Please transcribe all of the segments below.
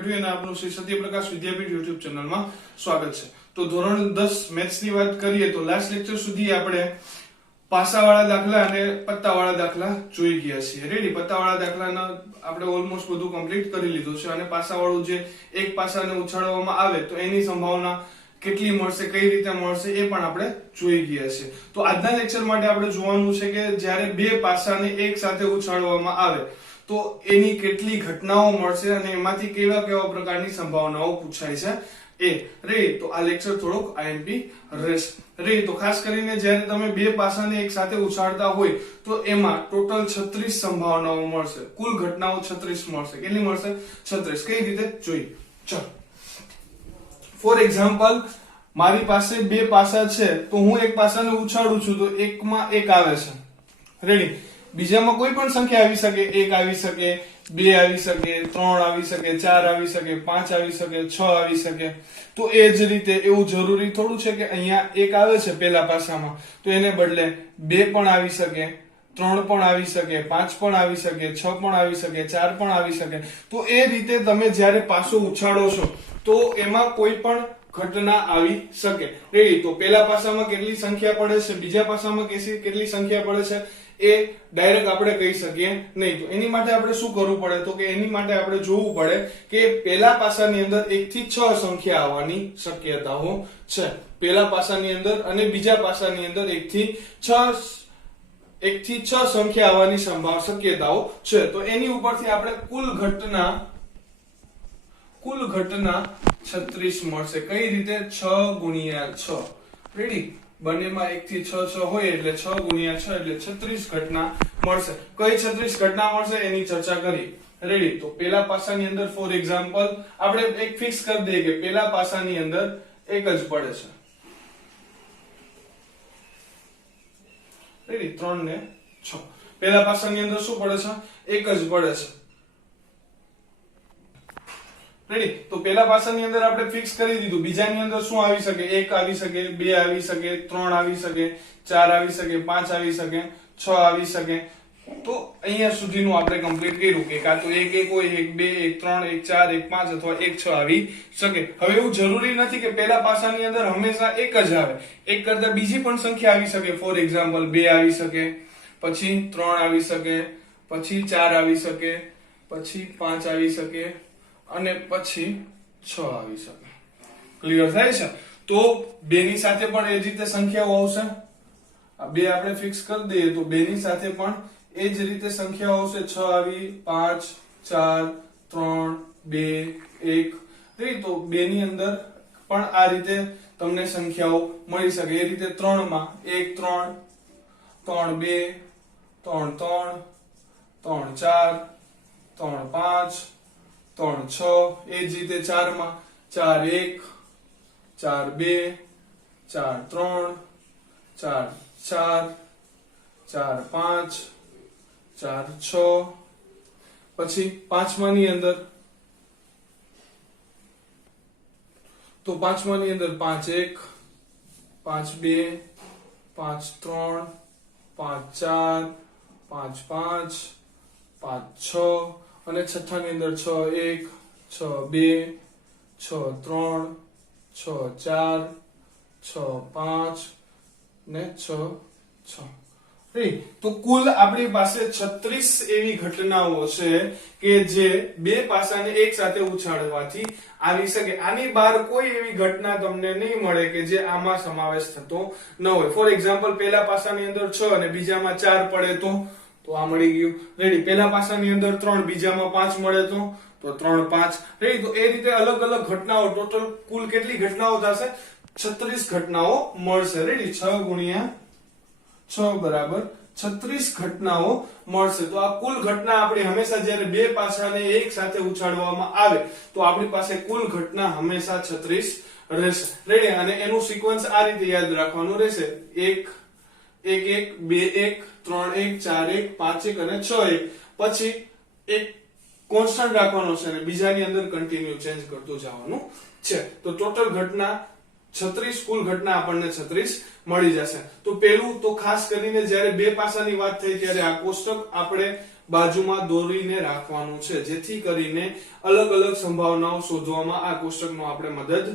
મેઠવી અને આપનું શ્રી સત્યપ્રકાશ વિદ્યાપીઠ યુટ્યુબ ચેનલમાં સ્વાગત છે। તો ધોરણ 10 મેથ્સ ની વાત કરીએ તો લાસ્ટ લેક્ચર સુધી આપણે પાસાવાળા દાખલા અને પત્તાવાળા દાખલા જોઈ ગયા છીએ। રેડી, પત્તાવાળા દાખલાના આપણે ઓલમોસ્ટ બધું કમ્પ્લીટ કરી લીધું છે અને પાસાવાળું જે એક પાસાને ઉછાળવામાં આવે તો એની સંભાવના કેટલી મળશે, કઈ રીતે મળશે એ પણ આપણે જોઈ ગયા છે। તો આજના લેક્ચર માટે આપણે જોવાનું છે કે જ્યારે બે પાસાને એક સાથે ઉછાળવામાં આવે તો એની કેટલી ઘટનાઓ મળશે અને એમાંથી કેવા કેવા પ્રકારની સંભાવનાઓ પૂછાય છે એ રેડી। તો આ લેક્ચર થોડોક આઈએમપી રહેશે રેડી। તો ખાસ કરીને જ્યારે તમે બે પાસાને એક સાથે ઉછાળતા હોય તો એમાં ટોટલ 36 સંભાવનાઓ મળશે, કુલ ઘટનાઓ 36 મળશે। કેટલી મળશે? 36। કઈ રીતે જોઈએ ચલો। ફોર એક્ઝામ્પલ, મારી પાસે બે પાસા છે તો હું એક પાસાને ઉછાળું છું તો એકમાં એક આવે છે રેડી, બીજામાં કોઈ પણ સંખ્યા આવી શકે, એક આવી શકે, બે આવી શકે, ત્રણ આવી શકે, ચાર આવી શકે, પાંચ આવી શકે, છ આવી શકે। તો એ જ રીતે એવું જરૂરી થોડું છે કે અહીંયા એક આવે છે પેલા પાસામાં તો એને બદલે બે પણ આવી શકે, ત્રણ પણ આવી શકે, પાંચ પણ આવી શકે, છ પણ આવી શકે, ચાર પણ આવી શકે। તો એ રીતે તમે જ્યારે પાસો ઉછાળો છો તો એમાં કોઈ પણ ઘટના આવી શકે રેડી। તો પેલા પાસામાં કેટલી સંખ્યા પડે છે, બીજા પાસામાં કેટલી સંખ્યા પડે છે એ ડાયરેક્ટ આપણે કહી શકીએ નહીં। તો એની માટે આપણે શું કરવું પડે તો કે એની માટે આપણે જોવું પડે કે પેલા પાસાની અંદર 1 થી 6 સંખ્યા આવવાની શક્યતાઓ છે, પેલા પાસાની અંદર અને બીજા પાસાની અંદર 1 થી 6 સંખ્યા આવવાની શક્યતાઓ છે। તો એની ઉપરથી આપણે કુલ ઘટના 36 મળશે। કઈ રીતે? 6 ગુણ્યા 6 રેડી, બંનેમાં 1 થી 6 હોય એટલે 6 ગુણ્યા 6 એટલે 36 ઘટના મળશે। કઈ 36 ઘટના મળશે એની ચર્ચા કરી રેડી। તો પેલા પાસાની અંદર ફોર એક્ઝામ્પલ આપણે એક ફિક્સ કરી દઈએ કે પેલા પાસાની અંદર એક જ પડે છે રેડી, 3 ને 6 પેલા પાસાની અંદર શું પડે છે? એક જ પડે છે રેડી। તો પેલા પાસાની અંદર આપણે ફિક્સ કરી દીધું, બીજાની અંદર શું આવી શકે? એક આવી શકે, બે આવી શકે, ત્રણ આવી શકે, ચાર આવી શકે, પાંચ આવી શકે, છ આવી શકે। તો અહીંયા સુધીનું આપણે કમ્પ્લીટ કર્યું કે કાં તો એક એક હોય, એક બે, એક ત્રણ, એક ચાર, એક પાંચ અથવા એક છ આવી શકે। હવે એવું જરૂરી નથી કે પેલા પાસાની અંદર હંમેશા એક જ આવે, એક કરતા બીજી પણ સંખ્યા આવી શકે। ફોર એક્ઝામ્પલ, બે આવી શકે, પછી ત્રણ આવી શકે, પછી ચાર આવી શકે, પછી પાંચ આવી શકે અને પછી 6 આવી શકે। ક્લિયર થાય છે? તો બે ની સાથે પણ એ જ રીતે સંખ્યાઓ આવશે, આ બે આપણે ફિક્સ કરી દઈએ તો બે ની સાથે પણ એ જ રીતે સંખ્યાઓ આવશે। 6 આવી, 5, 4, 3, 2, 1 તો બે ની અંદર પણ આ રીતે તમને સંખ્યાઓ મળી શકે। એ રીતે 3 માં 1 3, 3 2, 3 3, 3 4, 3 5, 3 6, એ જ રીતે 4 માં 4 1, 4 2, 4 3, 4 4, 4 5, 4 6, પછી પાંચમાની અંદર તો પાંચમાની અંદર 5 1, 5 2, 5 3, 5 4, 5 5, 5 6 અને છઠ્ઠાની અંદર 6 1, 6 2, 6 3, 6 4, 6 5 ને 6 6 તો કુલ આપણી પાસે 36 એવી ઘટનાઓ છે કે જે બે પાસાને એક સાથે ઉછાળવાથી આવી શકે। આની બહાર કોઈ એવી ઘટના તમને નહીં મળે કે જે આમાં સમાવેશ થતો ન હોય। ફોર એક્ઝામ્પલ, પેલા પાસાની અંદર 6 અને બીજામાં 4 પડે તો આ મળી ગયું રેડી, પેલા પાસાની અંદર 3, બીજામાં 5 મળે તો 3 5 રેડી। તો એ રીતે અલગ અલગ ઘટનાઓ, ટોટલ કુલ કેટલી ઘટનાઓ થશે? 36 ઘટનાઓ મળશે રેડી। 6 ગુણ્યા 6 બરાબર 36 ઘટનાઓ મળશે। તો આ કુલ ઘટના આપણી હંમેશા જ્યારે બે પાસાને એક સાથે ઉછાળવામાં આવે તો આપણી પાસે કુલ ઘટના હંમેશા 36 રહેશે રેડી। અને એનું સિક્વન્સ આ રીતે યાદ રાખવાનું રહેશે: 1 1 1, 2 1, 3 1, 4 1, 5 1 અને 6 1, પછી એક કોન્સ્ટન્ટ રાખવાનો છે અને બીજાની અંદર કન્ટિન્યુ ચેન્જ કરતું જવાનું છે। તો ટોટલ ઘટના 36 કુલ ઘટના આપણને 36 મળી જશે. તો પેલું તો ખાસ કરીને જ્યારે બે પાસાની વાત થઈ ત્યારે આ કોષ્ટક આપણે બાજુમાં દોરીને રાખવાનું છે, જેથી કરીને અલગ અલગ સંભાવનાઓ શોધવામાં આ કોષ્ટકનો આપણે મદદ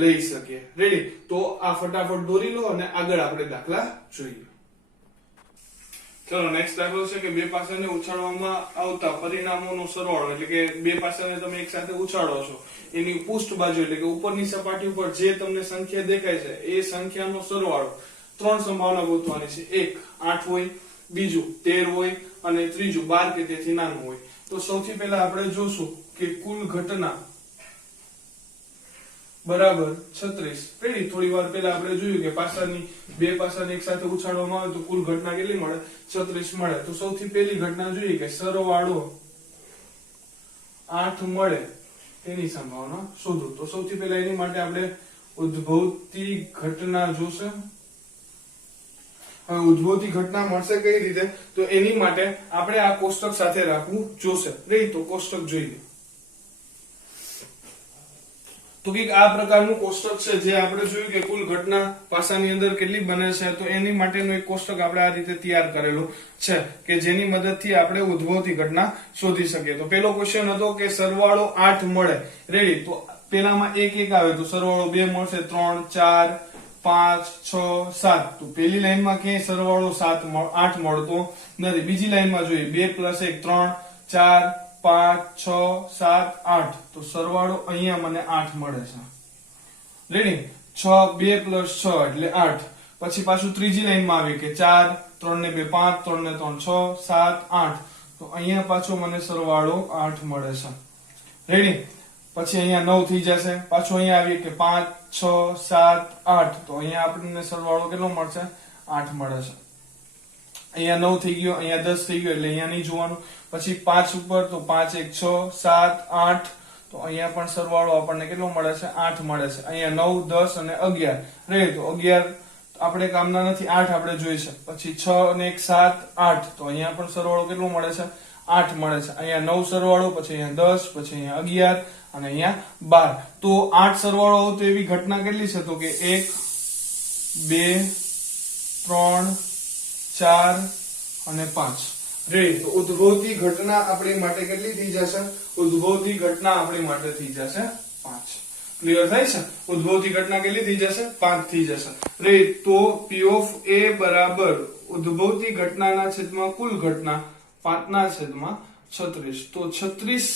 લઈ શકીએ. રેડી? તો આ ફટાફટ દોરી લો અને આગળ આપણે દાખલા જોઈએ. ચલો નેક્સ્ટ દાખલો છે કે બે પાસાને ઉછાળવામાં આવતા પરિણામોનો સરવાળો, એટલે કે બે પાસાને તમે એક સાથે ઉછાળો છો, એની પૃષ્ઠ બાજુ એટલે કે ઉપરની સપાટી ઉપર જે તમને સંખ્યા દેખાય છે એ સંખ્યાનો સરવાળો. ત્રણ સંભાવના ગોતવાની છે. એક 8 હોય, બીજું 13 હોય અને ત્રીજું 12 કે તેથી નાનું હોય. તો સૌથી પહેલા આપણે જોશું કે કુલ ઘટના બરાબર 36. રેડી? થોડી વાર પહેલા આપણે જોયું કે બે પાસાને એક સાથે ઉછાળવામાં આવે તો કુલ ઘટના કેટલી મળે? 36 મળે. તો સૌથી પહેલી ઘટના જોઈએ કે સરવાળો 8 મળે તેની સંભાવના શોધો. તો સૌથી પહેલા એની માટે આપણે ઉદ્ભવતી ઘટના જોશે. હવે ઉદ્ભવતી ઘટના મળશે કઈ રીતે? તો એની માટે આપણે આ કોષ્ટક સાથે રાખવું જોશે. રેડી? તો કોષ્ટક જોઈએ. તો કે આ પ્રકારનું કોષ્ટક છે જે આપણે જોયું કે કુલ ઘટના પાસાની અંદર કેટલી બને છે, તો એની માટેનું એક કોષ્ટક આપણે આ રીતે તૈયાર કરેલું છે કે જેની મદદથી આપણે ઉદ્ભવતી ઘટના શોધી શકીએ. તો પેલો ક્વેશ્ચન હતો કે સરવાળો 8 મળે. રેડી? તો પેલામાં 1 1 આવે તો સરવાળો 2 મળશે, 3 4 5 6 7. તો પેલી લાઈનમાં ક્યાંય સરવાળો 8 મળતો નથી. બીજી લાઈનમાં જોઈએ 2 + 1 3 4 5 6 7 8. તો સરવાળો અહીંયા મને 8 મળે છે. રેડી? 6 2 + 6 એટલે 8. પછી પાછું ત્રીજી લાઈનમાં આવી કે 4 3 ને 2 5 3 ને 3 6 7 8. તો અહીંયા પાછો મને સરવાળો 8 મળે છે. રેડી? પછી અહીંયા 9 થઈ જશે. પાછું અહીંયા આવી કે 5 6 7 8. તો અહીંયા આપણને સરવાળો કેટલો મળશે? 8 મળે છે. અહીંયા 9 થઈ ગયો, અહીંયા 10 થઈ ગયો એટલે અહીંયા નહીં જોવાનું. પછી 5 ઉપર તો 5 1 6 7 8. તો અહીંયા પણ સરવાળો આપણને કેટલો મળે છે? 8 મળે છે. અહીંયા 9 10 અને 11. રહે તો 11 આપણે કામના નથી, 8 આપણે જોઈ છે. પછી 6 અને 1 7 8. તો અહીંયા પણ સરવાળો કેટલો મળે છે? 8 મળે છે. અહીંયા 9 સરવાળો, પછી અહીંયા 10, પછી અહીંયા 11 અને અહીંયા 12. તો 8 સરવાળો હોય તો એવી ઘટના કેટલી છે? તો કે 1 2 3 4 અને 5. રેડી? તો ઉદ્ભવતી ઘટના આપણી માટે કેટલી થઈ જશે? ઉદ્ભવતી ઘટના આપણી માટે થઈ જશે 5. ક્લિયર થાય છે? ઉદ્ભવતી ઘટના કેટલી થઈ જશે? 5 થઈ જશે. રેડી? તો P of A બરાબર ઉદ્ભવતી ઘટનાના છેદમાં કુલ ઘટના 5/36. તો 36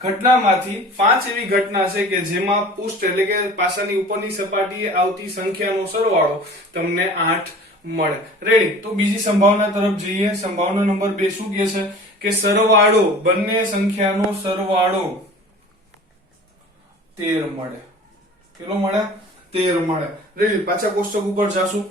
ઘટનામાંથી 5 એવી ઘટના છે કે જેમાં પૃષ્ઠ એટલે કે પાસાની ઉપરની સપાટીએ આવતી સંખ્યાનો સરવાળો તમને 8 મળે. રેડી? તો બીજી સંભાવના તરફ જઈએ. સંભાવના નંબર 2 શું કહે છે કે સરવાળો બંને સંખ્યાનો સરવાળો 13 મળે. કેટલો મળે? 13 મળે. રેડી? પાછા કોષ્ટક ઉપર જાશું.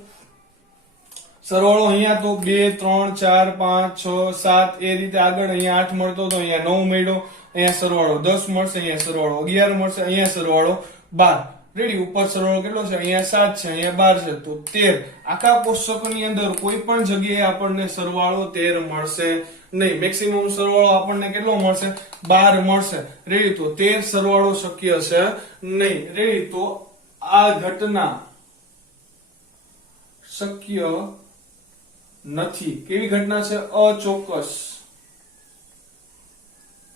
સરવાળો અહીંયા તો 2 3 4 5 6 7 એ રીતે આગળ અહીંયા 8 મળતો તો અહીંયા 9 મળ્યો, અહીંયા સરવાળો 10 મળશે, અહીંયા સરવાળો 11 મળશે, અહીંયા સરવાળો 12. રેડી? ઉપર સરવાળો કેટલો છે? અહીંયા 7 છે, અહીંયા 12 છે, તો 13. આખા કોષ્ટકની અંદર કોઈ પણ જગ્યાએ આપણને સરવાળો 13 મળશે નહીં. મેક્સિમમ સરવાળો આપણને કેટલો મળશે? 12 મળશે. રેડી? તો 13 સરવાળો શક્ય છે નહીં. રેડી? તો આ ઘટના શક્ય નથી. કેવી ઘટના છે? અચોક્કસ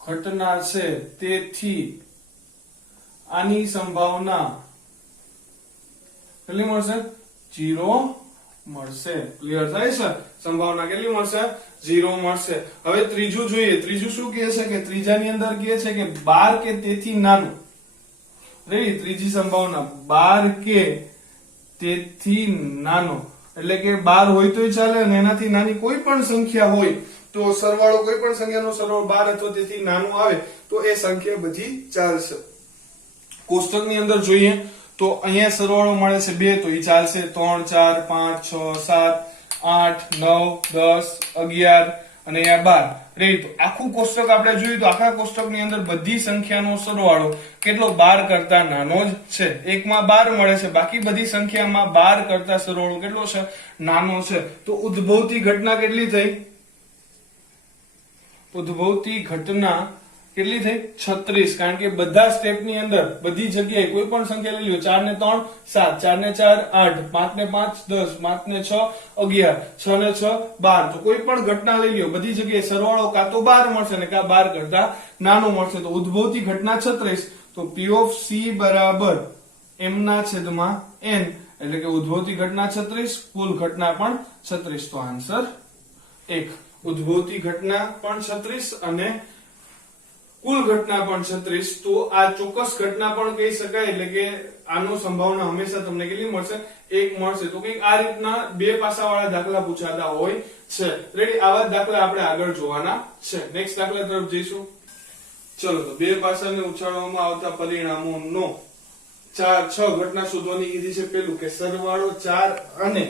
ઘટના છે. તેથી આની સંભાવના કેટલી મળશે? 0 મળશે. ક્લિયર થાય છે? સંભાવના કેટલી મળશે? 0 મળશે. હવે ત્રીજું જોઈએ. ત્રીજું શું કહે છે કે ત્રીજાની અંદર કહે છે કે 12 કે તેથી નાનું. રેડી? ત્રીજી સંભાવના 12 કે તેથી નાનો, એટલે કે 12 હોય તોય ચાલે અને એનાથી નાની કોઈ પણ સંખ્યા હોય તો સરવાળો કોઈ પણ સંખ્યાનો સરવાળો 12 અથવા તેથી નાનો આવે તો એ સંખ્યા બધી ચાલશે. કોષ્ટકની અંદર જોઈએ તો અહીંયા સરવાળો મળે છે 2 તો એ ચાલશે. 3 4 5 6 7 8 9 10 11 અને અહીંયા 12. રેડી? તો આખું કોષ્ટક આપણે જોયું તો આખા કોષ્ટકની અંદર બધી સંખ્યાનો સરવાળો કેટલો? 12 કરતા નાનો જ છે. એકમાં 12 મળે છે, બાકી બધી સંખ્યામાં 12 કરતા સરવાળો કેટલો છે? નાનો છે. તો ઉદ્ભવતી ઘટના કેટલી થઈ? ઉદ્ભવતી ઘટના કેટલી થઈ 36 કારણ કે બધા સ્ટેપ ની અંદર બધી જગ્યાએ કોઈ પણ સંખ્યા લઈ લો 4 ને 3 7 4 ને 4 8 5 ને 5 10 5 ને 6 11 6 ને 6 12 તો કોઈ પણ ઘટના લઈ લો બધી જગ્યાએ સરવાળો કાં તો 12 મળશે ને કાં 12 કરતા નાનો મળશે તો ઉદ્ભવતી ઘટના 36 તો P of C બરાબર m ના છેદમાં n એટલે કે ઉદ્ભવતી ઘટના 36 કુલ ઘટના પણ 36 તો આન્સર 1 ઉદ્ભવતી ઘટના પણ 36 અને કુલ ઘટના પણ 36 તો આ ચોક્કસ ઘટના પણ કહી શકાય એટલે કે આનો સંભાવના હંમેશા તમને કેટલી મળશે 1 મળશે તો કંઈક આ રીતના બે પાસાવાળા દાખલા પૂછાતા હોય છે રેડી આવા દાખલા આપણે આગળ જોવાના છે નેક્સ્ટ દાખલા તરફ જઈશું ચલો તો બે પાસાને ઉછાળવામાં આવતા પરિણામોનો 6 ઘટના શોધવાની કીધી છે પેલું કે સરવાળો 4 અને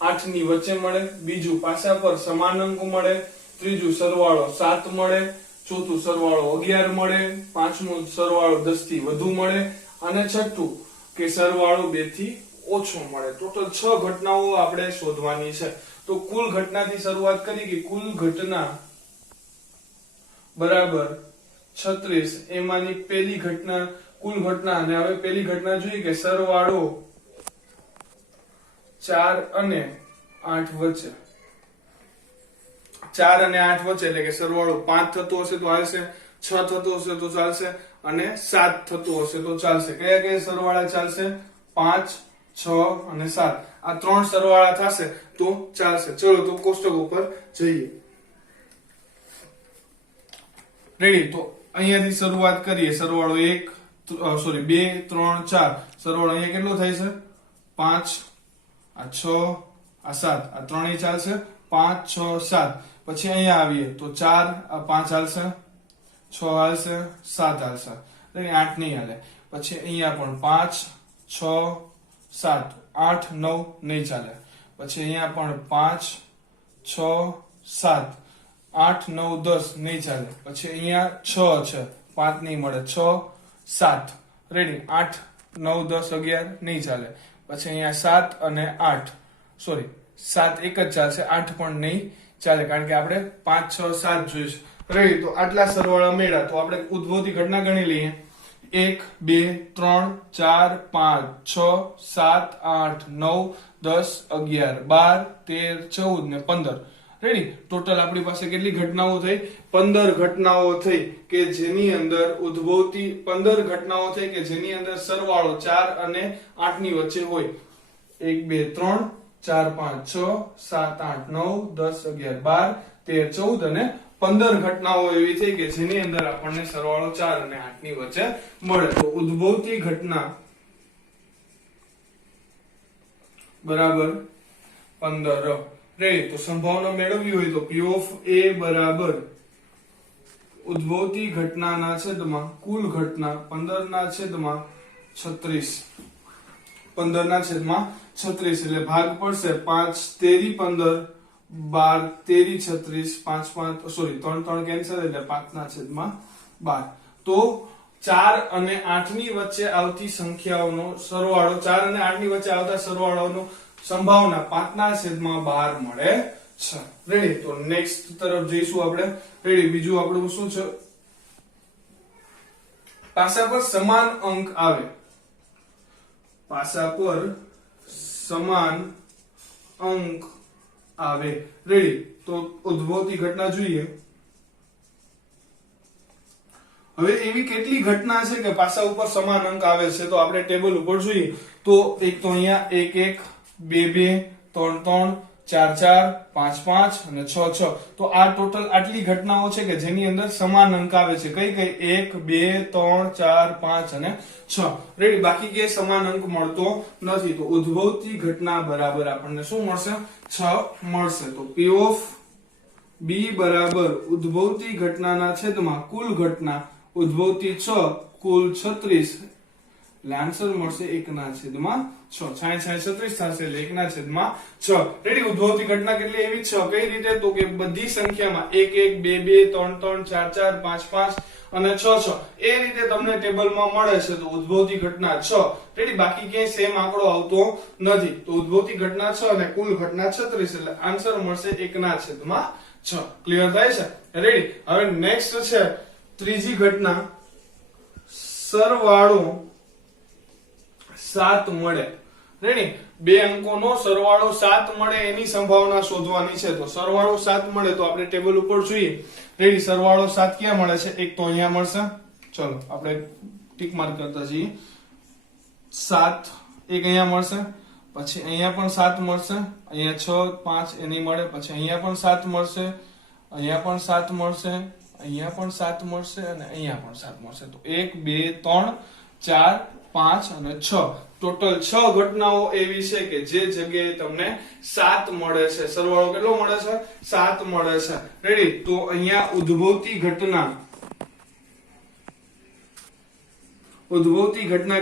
8 ની વચ્ચે મળે બીજું પાસા પર સમાન અંક મળે ત્રીજું સરવાળો 7 મળે ચોથું સરવાળો 11 મળે પાંચમું સરવાળો 10 થી વધુ મળે અને છઠ્ઠું કે સરવાળો 2 થી ઓછો મળે ટોટલ 6 ઘટનાઓ આપણે શોધવાની છે તો કુલ ઘટનાથી શરૂઆત કરી કે કુલ ઘટના બરાબર 36 એમાંની પહેલી ઘટના કુલ ઘટના અને હવે પહેલી ઘટના જોઈએ કે સરવાળો 4 અને 8 વચ્ચે 4 અને 8 વચ્ચે એટલે કે સરવાળો 5 થતો હશે તો હાલશે 6 થતો હશે તો ચાલશે અને 7 થતો હશે તો ચાલશે કયા કયા સરવાળા ચાલશે 5 6 અને 7 આ ત્રણ સરવાળા થશે તો ચાલશે ચલો તો કોષ્ટક ઉપર જઈએ રેડી તો અહીંયાથી શરૂઆત કરીએ સરવાળો 2 3 4 સરવાળો અહીંયા કેટલો થાય છે 5 આ 6 આ 7 આ ત્રણેય ચાલશે 5 6 7 પછી અહીંયા આવીએ તો 4 આ 5 હાલશે 6 હાલશે 7 હાલશે એટલે 8 નહીં હાલે પછી અહીંયા પણ 5 6 7 8 9 નહીં ચાલે પછી અહીંયા પણ 5 6 7 8 9 10 નહીં ચાલે પછી અહીંયા 6 છે 5 નહીં મળે 6 7 રેડી 8 9 10 11 નહીં ચાલે પછી અહીંયા 7 અને 8 સોરી 7 એક જ ચાલશે 8 પણ નહીં ચાલે કારણ કે આપણે 5 6 7 જોઈશું રેડી તો આટલા સરવાળા મેળા તો આપણે ઉદ્ભવતી ઘટના ગણી લઈએ 1 2 3 4 5 6 7 8 9 10 11 12 13 14 ને 15 રેડી ટોટલ આપણી પાસે કેટલી ઘટનાઓ થઈ 15 ઘટનાઓ થઈ કે જેની અંદર ઉદ્ભવતી 15 ઘટનાઓ થઈ કે જેની અંદર સરવાળો 4 અને 8 ની વચ્ચે હોય 1 2 3 4 5 6 7 8 9 10 11 12 13 14 અને 15 ઘટનાઓ એવી થઈ કે જેની અંદર આપણને સરવાળો 4 અને 8 ની વચ્ચે મળે તો ઉદ્ભવતી ઘટના બરાબર 15 રેડી તો સંભાવના મેળવવી હોય તો P of A બરાબર ઉદ્ભવતી ઘટનાના છેદમાં કુલ ઘટના 15 ના છેદમાં 36 15 ના છેદમાં 36 એટલે ભાગ પડશે 5 તેરી 15 12 તેરી 36 5 5 સોરી 3 3 કેન્સલ એટલે 5 ના છેદમાં 12 તો 4 અને 8 ની વચ્ચે આવતી સંખ્યાઓનો સરવાળો 4 અને 8 ની વચ્ચે આવતા સરવાળોનો સંભાવના 5 ના છેદમાં 12 મળે છે રેડી તો નેક્સ્ટ તરફ જઈશું આપણે રેડી બીજું આપણું શું છે પાસા પર સમાન અંક આવે પાસા પર સમાન અંક આવે રેડી તો ઉદ્ભવતી ઘટના જોઈએ હવે એવી કેટલી ઘટના છે કે પાસા ઉપર સમાન અંક આવે છે તો આપણે ટેબલ ઉપર જોઈએ તો એક તો અહીંયા 1 1 2 2 3 3 4 4 5 5 અને 6 6 તો આ ટોટલ આટલી ઘટનાઓ છે કે જેની અંદર સમાન અંક આવે છે કઈ કઈ 1 2 3 4 5 અને 6 રેડી બાકી કે સમાન અંક મળતો નથી તો ઉદ્ભવતી ઘટના બરાબર આપણને શું મળશે 6 મળશે તો P of B બરાબર ઉદ્ભવતી ઘટનાના છેદમાં કુલ ઘટના ઉદ્ભવતી 6 કુલ 36 એટલે આન્સર મળશે 1 ના છેદમાં 6 66 36 થશે એટલે 1 ના છેદમાં 6 રેડી ઉદ્ભવતી ઘટના કેટલી એવી 6 કઈ રીતે તો કે બધી સંખ્યામાં 1 1 2 2 3 3 4 4 5 5 અને 6 6 એ રીતે તમને ટેબલમાં મળે છે તો ઉદ્ભવતી ઘટના 6 રેડી બાકી ક્યાંય સેમ આંકડો આવતો નથી તો ઉદ્ભવતી ઘટના 6 અને કુલ ઘટના 36 એટલે આન્સર મળશે 1 ના છેદમાં 6 ક્લિયર થાય છે રેડી હવે નેક્સ્ટ છે ત્રીજી ઘટના સરવાળો 7 મળે. રેડી? બે અંકોનો સરવાળો 7 મળે એની સંભાવના શોધવાની છે. તો સરવાળો 7 મળે તો આપણે ટેબલ ઉપર જોઈએ. રેડી? સરવાળો 7 ક્યાં મળે છે? એક તો અહીંયા મળશે. ચલો આપણે ટીક માર્ક કરતા જઈએ. 7 એક અહીંયા મળશે, પછી અહીંયા પણ 7 મળશે, અહીંયા 6 5 એની મળે, પછી અહીંયા પણ 7 મળશે, અહીંયા પણ 7 મળશે, અહીંયા પણ 7 મળશે અને અહીંયા પણ 7 મળશે. તો 1 2 3 4 5 અને 6 ટોટલ 6 ઘટનાઓ એવી છે કે જે જગ્યાએ તમને 7 મળે છે. સરવાળો કેટલો મળે છે? 7 મળે છે. રેડી? તો અહીંયા ઉદ્ભવતી ઘટના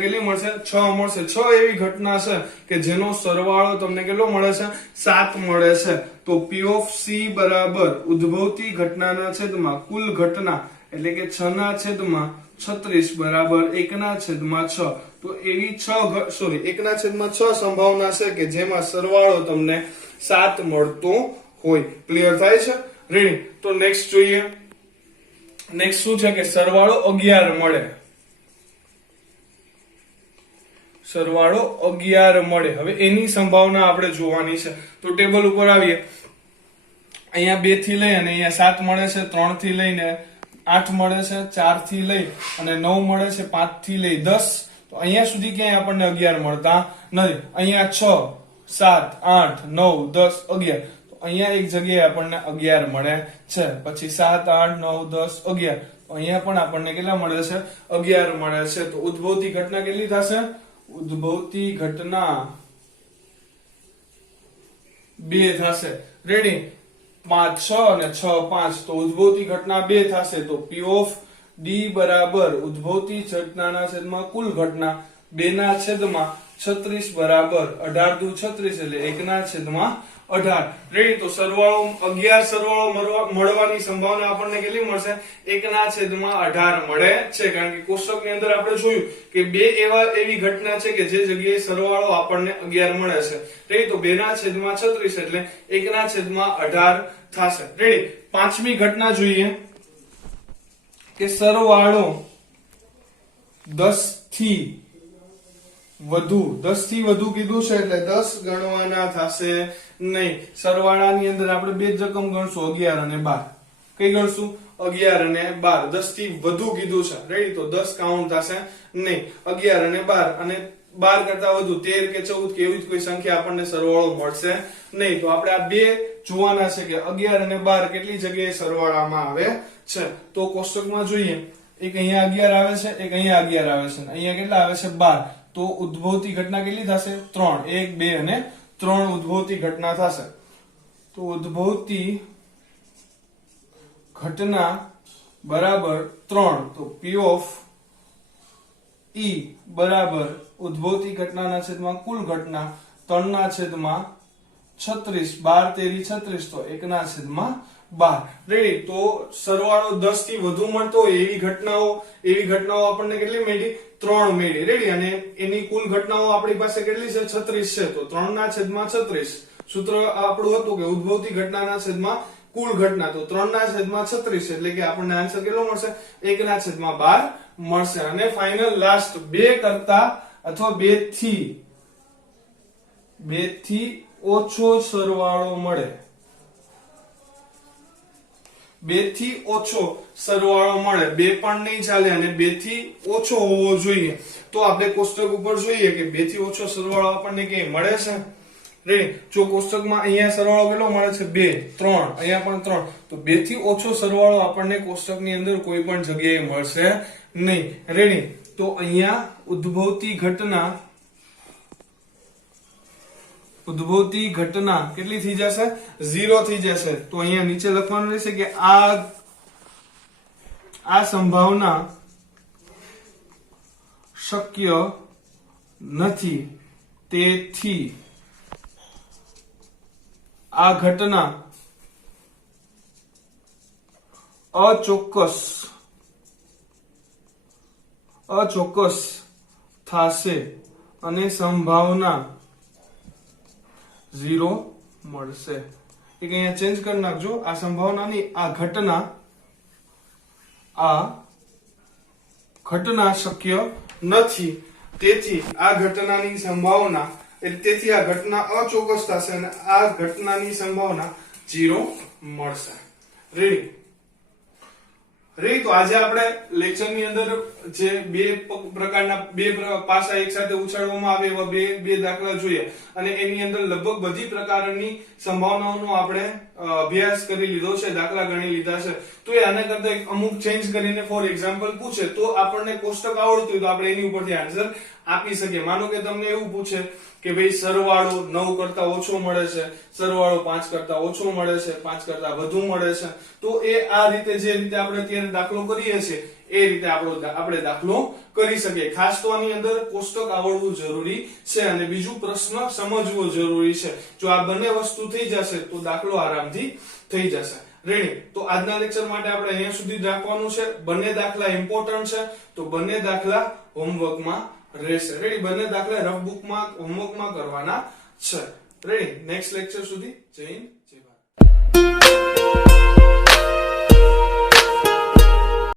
કેટલી મળશે? 6 મળશે. 6 એવી ઘટના છે કે જેનો સરવાળો તમને કેટલો મળે છે? 7 મળે છે. તો P of C બરાબર ઉદ્ભવતી ઘટનાના છેદમાં કુલ ઘટના એટલે કે 6 ના છેદમાં 36 બરાબર 1 ના છેદમાં 6. તો એવી 1 ના છેદમાં 6 સંભાવના છે કે જેમાં સરવાળો તમને 7 મળતો હોય. ક્લિયર થાય છે? રેડી? તો નેક્સ્ટ જોઈએ. નેક્સ્ટ શું છે કે સરવાળો 11 મળે. સરવાળો 11 મળે. હવે એની સંભાવના આપણે જોવાની છે. તો ટેબલ ઉપર આવીએ. અહીંયા 2 થી લઈ અને અહીંયા 7 મળે છે, 3 થી લઈને 8 મળે છે, 4 થી લઈ અને 9 મળે છે, 5 થી લઈ 10. તો અહીંયા સુધી ક્યાંય આપણને 11 મળતા નથી. અહીંયા 6 7 8 9 10 11. તો અહીંયા એક જગ્યાએ આપણને 11 મળે છે. પછી 7 8 9 10 11. અહીંયા પણ આપણને કેટલા મળે છે? 11 મળે છે. તો ઉદ્ભવતી ઘટના કેટલી થશે? ઉદ્ભવતી ઘટના 2 થશે. રેડી? 5 6 અને 6 5. તો ઉદ્ભવતી ઘટના 2 થશે. તો P of D બરાબર ઉદ્ભવતી ઘટનાના છેદમાં કુલ ઘટના 2 ના છેદમાં 36 બરાબર 18 દુ 36 એટલે 1 ના છેદમાં 18. રેડી? તો સરવાળો 11 સરવાળો મળવાની સંભાવના આપણને કેટલી મળશે? 1 ના છેદમાં 18 મળે છે. કારણ કે કોષ્ટકની અંદર આપણે જોયું કે બે એવી ઘટના છે કે જે જગ્યાએ સરવાળો આપણને 11 મળે છે. રેડી? તો 2 ના છેદમાં 36 એટલે 1 ના છેદમાં 18 થશે. રેડી? પાંચમી ઘટના જોઈએ કે સરવાળો 10 થી વધુ. 10 થી વધુ કીધું છે એટલે 10 ગણવાના થશે નહીં. સરવાળાની અંદર આપણે બે જ રકમ ગણશું, 11 અને 12. કઈ ગણશું? 11 અને 12. 10 થી વધુ કીધું છે. રેડી? તો 10 કાઉન્ટ થશે નહીં. 11 અને 12 અને 12 કરતા વધુ 13 કે 14 કે એવી કોઈ સંખ્યા આપણને સરવાળો મળશે નહીં. તો આપણે આ બે જોવાના છે કે 11 અને 12 કેટલી જગ્યાએ સરવાળામાં આવે છે. તો કોષ્ટકમાં જોઈએ. એક અહીંયા 11 આવે છે, એક અહીંયા 11 આવે છે, અહીંયા કેટલા આવે છે? 12. તો ઉદ્ભવતી ઘટના કેટલી થશે? 3. 1 2 અને 3 ઉદ્ભવતી ઘટના થશે. તો ઉદ્ભવતી ઘટના બરાબર 3. તો P of E બરાબર ઉદ્ભવતી ઘટનાના છેદમાં કુલ ઘટના 3 ના છેદમાં 36. 12 તેરી 36 તો 1 ના છેદમાં 12. રેડી? તો સરવાળો 10 થી વધુ મળતો હોય એવી ઘટનાઓ આપણને કેટલી મળી? 3 મળી. રેડી? અને એની કુલ ઘટનાઓ આપણી પાસે કેટલી છે? 36 છે. તો 3 ના છેદમાં 36. સૂત્ર આપણું હતું કે ઉદ્ભવતી ઘટનાના છેદમાં કુલ ઘટના. તો 3 ના છેદમાં 36 એટલે કે આપણને આન્સર કેટલો મળશે? 1 ના છેદમાં 12 મળશે. અને ફાઇનલ લાસ્ટ 2 કરતા અથવા 2 થી ઓછો સરવાળો મળે. 2 થી ઓછો સરવાળો મળે. 2 પણ નહીં ચાલે અને 2 થી ઓછો હોવો જોઈએ. તો આપણે કોષ્ટક ઉપર જોઈએ કે 2 થી ઓછો સરવાળો આપણને ક્યાંય મળે છે? રેડી? જો કોષ્ટકમાં અહીંયા સરવાળો કેટલો મળે છે? 2 3. અહીંયા પણ 3. તો 2 થી ઓછો સરવાળો આપણને કોષ્ટકની અંદર કોઈ પણ જગ્યાએ મળશે નહીં. રેડી? તો અહીંયા ઉદ્ભવતી ઘટના કેટલી થઈ જશે? 0 થઈ જશે. તો અહીંયા નીચે લખવાનું રહેશે કે આ સંભાવના શક્ય નથી. તેથી આ ઘટના અચોક્કસ થશે અને સંભાવના 0 મળશે. એક અહીંયા ચેન્જ કરી નાખજો. આ સંભાવનાની આ ઘટના ઘટના શક્ય નથી, તેથી આ ઘટનાની સંભાવના તેથી આ ઘટના અચોક્કસ થશે અને આ ઘટનાની સંભાવના 0 મળશે. રેડી તો આજે આપણે લેક્ચરની અંદર જે બે પ્રકારના બે પાસા એક સાથે ઉછાળવામાં આવે એવા બે દાખલા જોઈએ અને એની અંદર લગભગ બધી પ્રકારની સંભાવનાઓનો આપણે અભ્યાસ કરી લીધો છે, દાખલા ગણી લીધા છે. તો એ આના કરતા એક અમુક ચેન્જ કરીને ફોર એક્ઝામ્પલ પૂછે તો આપણને કોષ્ટક આવડતું હોય તો આપણે એની ઉપરથી આન્સર આપી શકીએ. માનો કે તમને એવું પૂછે કે ભાઈ સરવાળો 9 કરતા ઓછો મળે છે, સરવાળો 5 કરતા ઓછો મળે છે, 5 કરતા વધુ મળે છે, તો એ આ રીતે જે રીતે આપણે અત્યારે દાખલો કરીએ છીએ એ રીતે આપણે દાખલો કરી શકીએ. ખાસ તો આની અંદર કોષ્ટક આવડવું જરૂરી છે અને બીજું પ્રશ્ન સમજવો જરૂરી છે. જો આ બંને વસ્તુ થઈ જશે તો દાખલો આરામથી થઈ જશે. રેડી તો આજના લેક્ચર માટે આપણે અહીંયા સુધી જ રાખવાનું છે. બંને દાખલા ઇમ્પોર્ટન્ટ છે તો બંને દાખલા હોમવર્કમાં રહેશે. રેડી બંને દાખલા રફ બુકમાં હોમવર્કમાં કરવાના છે. રેડી નેક્સ્ટ લેક્ચર સુધી જય હિન્દ.